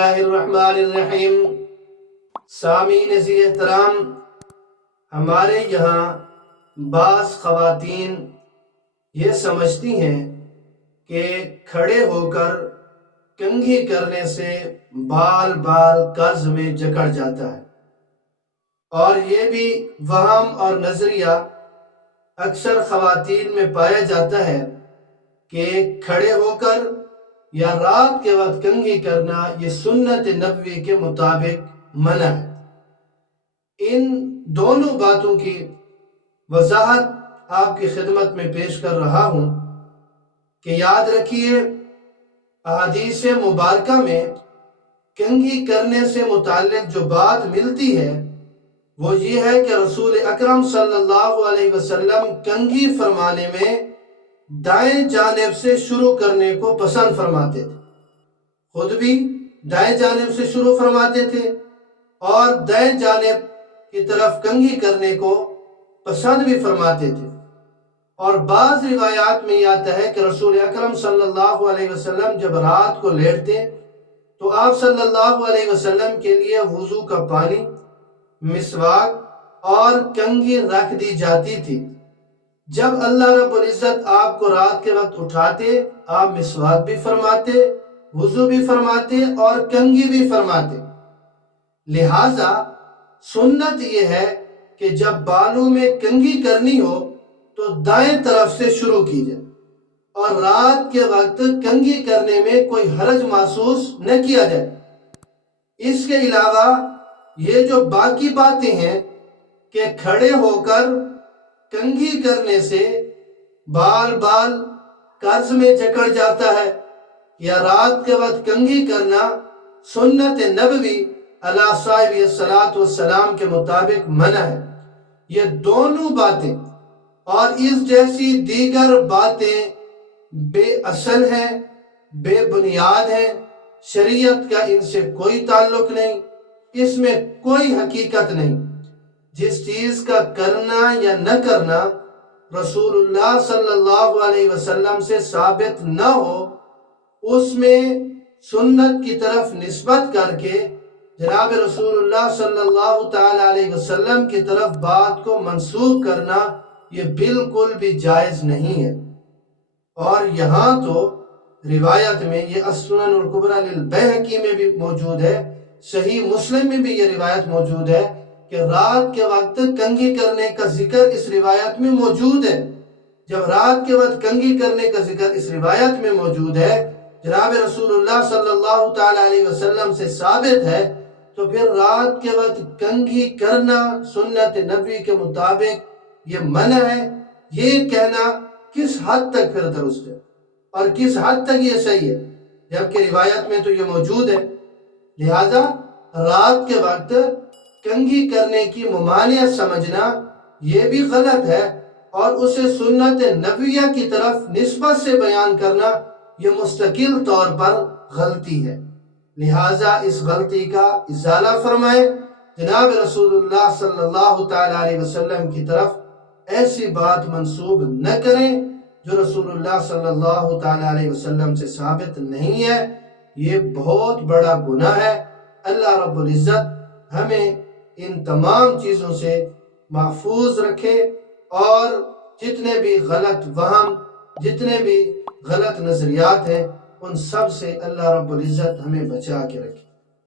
اللہ الرحمن الرحیم۔ سامعین عزیز احترام، ہمارے یہاں بعض خواتین یہ سمجھتی ہیں کہ کھڑے ہو کر کنگھی کرنے سے بال قرض میں جکڑ جاتا ہے، اور یہ بھی وہم اور نظریہ اکثر خواتین میں پایا جاتا ہے کہ کھڑے ہو کر یا رات کے وقت کنگھی کرنا یہ سنت نبوی کے مطابق منع ہے۔ ان دونوں باتوں کی وضاحت آپ کی خدمت میں پیش کر رہا ہوں کہ یاد رکھیے، احادیث مبارکہ میں کنگھی کرنے سے متعلق جو بات ملتی ہے وہ یہ ہے کہ رسول اکرم صلی اللہ علیہ وسلم کنگھی فرمانے میں دائیں جانب سے شروع کرنے کو پسند فرماتے تھے، خود بھی دائیں جانب سے شروع فرماتے تھے اور دائیں جانب کی طرف کنگھی کرنے کو پسند بھی فرماتے تھے۔ اور بعض روایات میں یہ آتا ہے کہ رسول اکرم صلی اللہ علیہ وسلم جب رات کو لیٹتے تو آپ صلی اللہ علیہ وسلم کے لیے وضو کا پانی، مسواک اور کنگھی رکھ دی جاتی تھی۔ جب اللہ رب العزت آپ کو رات کے وقت اٹھاتے، آپ مسواک بھی فرماتے، وضو بھی فرماتے اور کنگھی بھی فرماتے۔ لہٰذا سنت یہ ہے کہ جب بالوں میں کنگھی کرنی ہو تو دائیں طرف سے شروع کی جائے، اور رات کے وقت کنگھی کرنے میں کوئی حرج محسوس نہ کیا جائے۔ اس کے علاوہ یہ جو باقی باتیں ہیں کہ کھڑے ہو کر کنگھی کرنے سے بال قرض میں جکڑ جاتا ہے، یا رات کے وقت کنگھی کرنا سنت نبوی علیہ صاحب الصلاۃ والسلام کے مطابق منع ہے، یہ دونوں باتیں اور اس جیسی دیگر باتیں بے اصل ہیں، بے بنیاد ہیں، شریعت کا ان سے کوئی تعلق نہیں، اس میں کوئی حقیقت نہیں۔ جس چیز کا کرنا یا نہ کرنا رسول اللہ صلی اللہ علیہ وسلم سے ثابت نہ ہو، اس میں سنت کی طرف نسبت کر کے جناب رسول اللہ صلی اللہ تعالی علیہ وسلم کی طرف بات کو منسوب کرنا یہ بالکل بھی جائز نہیں ہے۔ اور یہاں تو روایت میں یہ السنن الکبریٰ للبیہقی میں بھی موجود ہے، صحیح مسلم میں بھی یہ روایت موجود ہے کہ رات کے وقت کنگھی کرنے کا ذکر اس روایت میں موجود ہے۔ جب رات کے وقت کنگھی کرنے کا ذکر اس روایت میں موجود ہے، جناب رسول اللہ صلی اللہ تعالی علیہ وسلم سے ثابت ہے، تو پھر رات کے وقت کنگھی کرنا سنت نبوی کے مطابق یہ منع ہے۔ یہ کہنا کس حد تک پھر درست ہے اور کس حد تک یہ صحیح ہے، جبکہ روایت میں تو یہ موجود ہے۔ لہذا رات کے وقت کنگھی کرنے کی ممانعت سمجھنا یہ بھی غلط ہے، اور اسے سنت نبویہ کی طرف نسبت سے بیان کرنا یہ مستقل طور پر غلطی ہے۔ لہٰذا اس غلطی کا ازالہ فرمائے، جناب رسول اللہ صلی اللہ تعالی علیہ وسلم کی طرف ایسی بات منسوب نہ کریں جو رسول اللہ صلی اللہ تعالی علیہ وسلم سے ثابت نہیں ہے۔ یہ بہت بڑا گناہ ہے۔ اللہ رب العزت ہمیں ان تمام چیزوں سے محفوظ رکھے، اور جتنے بھی غلط وہم، جتنے بھی غلط نظریات ہیں، ان سب سے اللہ رب العزت ہمیں بچا کے رکھے۔